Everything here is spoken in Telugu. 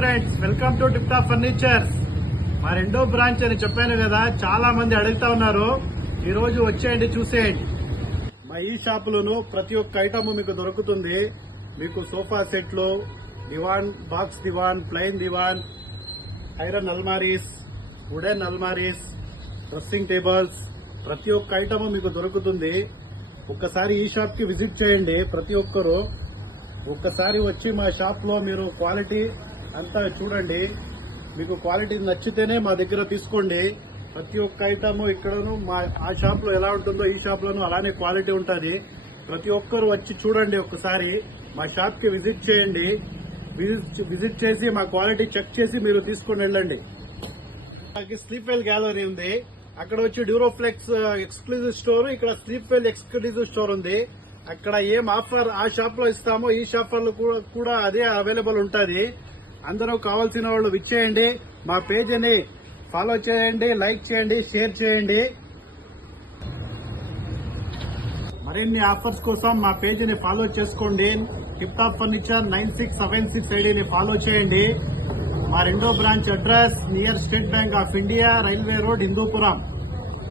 Friends, welcome to tip top furnitures. మా రెండో బ్రాంచ్ అని చెప్పాను కదా, చాలా మంది అడుగుతా ఉన్నారు. ఈ రోజు వచ్చేయండి, చూసేయండి. మా ఈ షాపులోను ప్రతి ఒక్క ఐటమ్ మీకు దొరుకుతుంది. మీకు సోఫా సెట్లు, దివాన్, బాక్స్ దివాన్, ప్లెయిన్ దివాన్, ఐరన్ అల్మారీస్, వుడెన్ అల్మారీస్, డ్రెస్సింగ్ టేబుల్స్, ప్రతి ఒక్క ఐటమ్ మీకు దొరుకుతుంది. ఒక్కసారి ఈ షాప్ కి విజిట్ చేయండి. ప్రతి ఒక్కరు ఒక్కసారి వచ్చి మా షాప్ లో మీరు క్వాలిటీ అంతా చూడండి. మీకు క్వాలిటీ నచ్చితేనే మా దగ్గర తీసుకోండి. ప్రతి ఒక్క ఐటమ్ ఇక్కడను ఆ షాప్ లో ఎలా ఉంటుందో ఈ షాప్ లోనూ అలానే క్వాలిటీ ఉంటుంది. ప్రతి ఒక్కరు వచ్చి చూడండి. ఒక్కసారి మా షాప్ కి విజిట్ చేయండి. విజిట్ చేసి మా క్వాలిటీ చెక్ చేసి మీరు తీసుకొని వెళ్ళండి. స్లీప్ వెల్ గ్యాలరీ ఉంది. అక్కడ వచ్చి డ్యూరోఫ్లెక్స్ ఎక్స్క్లూజివ్ స్టోర్, ఇక్కడ స్లీప్ వెల్ ఎక్స్క్లూజివ్ స్టోర్ ఉంది. అక్కడ ఏం ఆఫర్ ఆ షాప్ లో ఇస్తామో ఈ షాప్ లో కూడా అదే అవైలబుల్ ఉంటుంది. అందరూ కావాల్సిన వాళ్ళు విచ్చేయండి. మా పేజీని ఫాలో చేయండి, లైక్ చేయండి, షేర్ చేయండి. మరిన్ని ఆఫర్స్ కోసం మా పేజీని ఫాలో చేసుకోండి. టిప్ టాప్ ఫర్నిచర్ 9676 ఐడిని ఫాలో చేయండి. మా రెండో branch address near State Bank of India, railway road, Hindupuram.